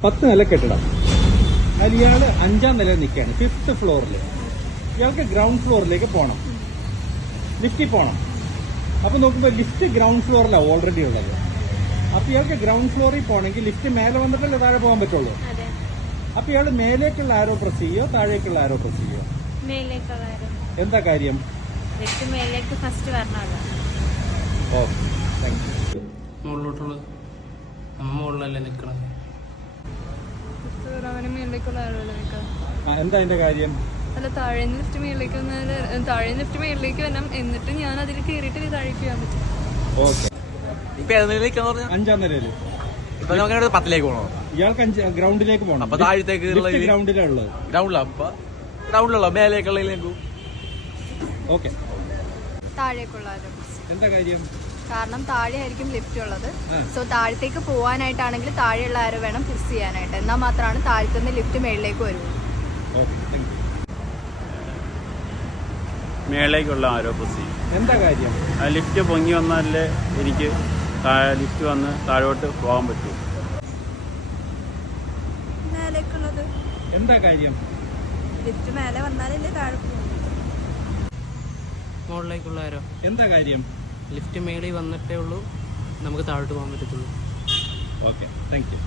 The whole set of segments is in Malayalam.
പത്ത് നില കെട്ടിടം. അതിൽ ഇയാൾ അഞ്ചാം നില നിൽക്കുകയാണ് ഫിഫ്ത്ത് ഫ്ലോറിൽ ഇയാൾക്ക് ഗ്രൗണ്ട് ഫ്ലോറിലേക്ക് പോകണം ലിഫ്റ്റിൽ പോകണം അപ്പൊ നോക്കുമ്പോൾ ലിഫ്റ്റ് ഗ്രൗണ്ട് ഫ്ലോറിലാണ് ഓൾറെഡി ഉള്ളത്. അപ്പൊ ഇയാൾക്ക് ഗ്രൗണ്ട് ഫ്ലോറിൽ പോകണമെങ്കിൽ ലിഫ്റ്റ് മേലെ വന്നിട്ടല്ലേ താഴെ പോകാൻ പറ്റുള്ളൂ? അതെ. അപ്പൊ ഇയാൾ മേലേക്കുള്ള ആരോ പ്രസ് ചെയ്യോ താഴേക്കുള്ള ആരോ പ്രസ് ചെയ്യോ എന്താ കാര്യം? മേലേക്ക് ഫസ്റ്റ് വരണമല്ലോ ഓക്കെ താങ്ക് യു മുകളിലോട്ടുള്ളത്. നമ്മ മുകളിലല്ലേ നിൽക്കണത് അവന് മേളിലേക്കുള്ള ആളുകൾ നിൽക്കാം. എന്താ അതിന്റെ കാര്യം? അല്ല താഴേന്ന് ലിഫ്റ്റ് മേളിലേക്ക് വന്നാൽ താഴേന്ന് ലിഫ്റ്റ് മേളിലേക്ക് വരണം എന്നിട്ട് ഞാൻ അതിൽ കയറിയിട്ട് താഴേക്ക് പോകാൻ പറ്റും. അഞ്ചാം നിലയിൽ. ഇപ്പൊ നമുക്ക് അങ്ങോട്ട് പത്തിലേക്ക് പോകണോ ഇയാൾക്ക് അഞ്ച് ഗ്രൗണ്ടിലേക്ക് പോകണം അപ്പൊ താഴത്തേക്ക് ഉള്ള ലിഫ്റ്റ് ഈ- ഗ്രൗണ്ടിലാണ് ഉള്ളത്. ഗ്രൗണ്ടിലാ അപ്പൊ ഗ്രൗണ്ടിലുള്ള? മേലേക്കുള്ളതിലേക്ക് ഓക്കെ. താഴേക്കുള്ള എന്താ കാര്യം? കാരണം താഴെ ആയിരിക്കും ലിഫ്റ്റ് ഉള്ളത് സോ താഴത്തേക്ക് പോകാനായിട്ടാണെങ്കിൽ താഴെയുള്ള ആരോ വേണം ഫിക്സ് ചെയ്യാനായിട്ട്. എന്നാൽ മാത്രമാണ് താഴത്തുനിന്ന് ലിഫ്റ്റ് മേളിലേക്ക് വരുള്ളൂ മേളേക്കുള്ള ആരോ എന്താ കാര്യം? ആ ലിഫ്റ്റ് പൊങ്ങി വന്നാലേ എനിക്ക് ലിഫ്റ്റ് വന്ന് താഴോട്ട് പോകാൻ പറ്റൂ. എന്താ കാര്യം? ലിഫ്റ്റ് മേലെ വന്നാലല്ലേ താഴെ മുകളിലേക്കുള്ള ആരോ എന്താ കാര്യം? ലിഫ്റ്റ് മേളിൽ വന്നിട്ടേ ഉള്ളൂ. നമുക്ക് താഴോട്ട് പോകാൻ പറ്റത്തുള്ളൂ. ഓക്കെ താങ്ക് യു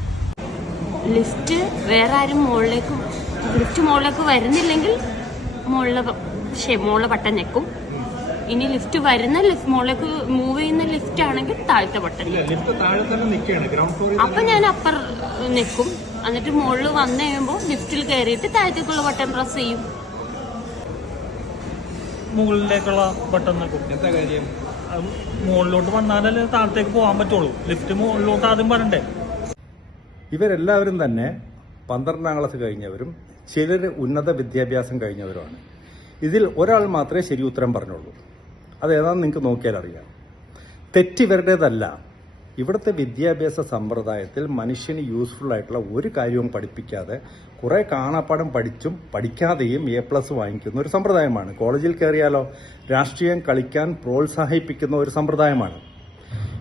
ലിഫ്റ്റ് വേറെ ആരും മുകളിലേക്ക് ലിഫ്റ്റ് മുകളിലേക്ക് വരുന്നില്ലെങ്കിൽ മുകളിലെ ശേ മുകളിലെ ബട്ടൺ ഞെക്കും. ഇനി ലിഫ്റ്റ് വരുന്ന ലിഫ്റ്റ് മുകളിലേക്ക് മൂവ് ചെയ്യുന്ന ലിഫ്റ്റ് ആണെങ്കിൽ താഴത്തെ ബട്ടൺ ഇല്ല ലിഫ്റ്റ് താഴെ തന്നെ നിൽക്കുകയാണ് ഗ്രൗണ്ട് ഫ്ലോറിൽ അപ്പൊ ഞാൻ അപ്പർ നിൽക്കും. എന്നിട്ട് മുകളിൽ വന്നു കഴിയുമ്പോൾ ലിഫ്റ്റിൽ കയറിയിട്ട് താഴത്തേക്കുള്ള ബട്ടൺ പ്രസ് ചെയ്യും. മുകളിലേക്കുള്ള ബട്ടൺ നിൽക്കും എന്താ കാര്യം? മുകളിലോട്ട് വന്നാലല്ലേ താഴത്തേക്ക് പോകാൻ പറ്റുള്ളൂ. ലിഫ്റ്റ് മുകളിലോട്ട് ആദ്യം വരണ്ടേ? ഇവരെല്ലാവരും തന്നെ പന്ത്രണ്ടാം ക്ലാസ് കഴിഞ്ഞവരും ചിലർ ഉന്നത വിദ്യാഭ്യാസം കഴിഞ്ഞവരുമാണ്. ഇതിൽ ഒരാൾ മാത്രമേ ശരി ഉത്തരം പറഞ്ഞുള്ളൂ. അതേതാണെന്ന് നിങ്ങൾക്ക് നോക്കിയാൽ അറിയാം തെറ്റ് ഇവരുടേതല്ല. ഇവിടുത്തെ വിദ്യാഭ്യാസ സമ്പ്രദായത്തിൽ മനുഷ്യന് യൂസ്ഫുൾ ആയിട്ടുള്ള ഒരു കാര്യവും പഠിപ്പിക്കാതെ കുറെ കാണാപ്പാടം പഠിച്ചും പഠിക്കാതെയും എ പ്ലസ് വാങ്ങിക്കുന്ന ഒരു സമ്പ്രദായമാണ്. കോളേജിൽ കയറിയാലോ രാഷ്ട്രീയം കളിക്കാൻ പ്രോത്സാഹിപ്പിക്കുന്ന ഒരു സമ്പ്രദായമാണ്.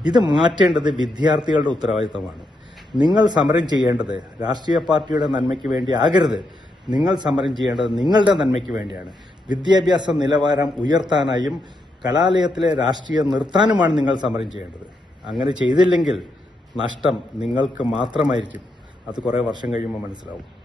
ഇത് മാറ്റേണ്ടത് വിദ്യാർത്ഥികളുടെ ഉത്തരവാദിത്തമാണ്. നിങ്ങൾ സമരം ചെയ്യേണ്ടത് രാഷ്ട്രീയ പാർട്ടിയുടെ നന്മയ്ക്ക് വേണ്ടി ആകരുത്. നിങ്ങൾ സമരം ചെയ്യേണ്ടത് നിങ്ങളുടെ നന്മയ്ക്ക് വേണ്ടിയാണ്. വിദ്യാഭ്യാസ നിലവാരം ഉയർത്താനായും കലാലയത്തിലെ രാഷ്ട്രീയം നിർത്താനുമാണ് നിങ്ങൾ സമരം ചെയ്യേണ്ടത്. അങ്ങനെ ചെയ്തില്ലെങ്കിൽ നഷ്ടം നിങ്ങൾക്ക് മാത്രമായിരിക്കും. അത് കുറേ വർഷം കഴിയുമ്പോൾ മനസ്സിലാവും.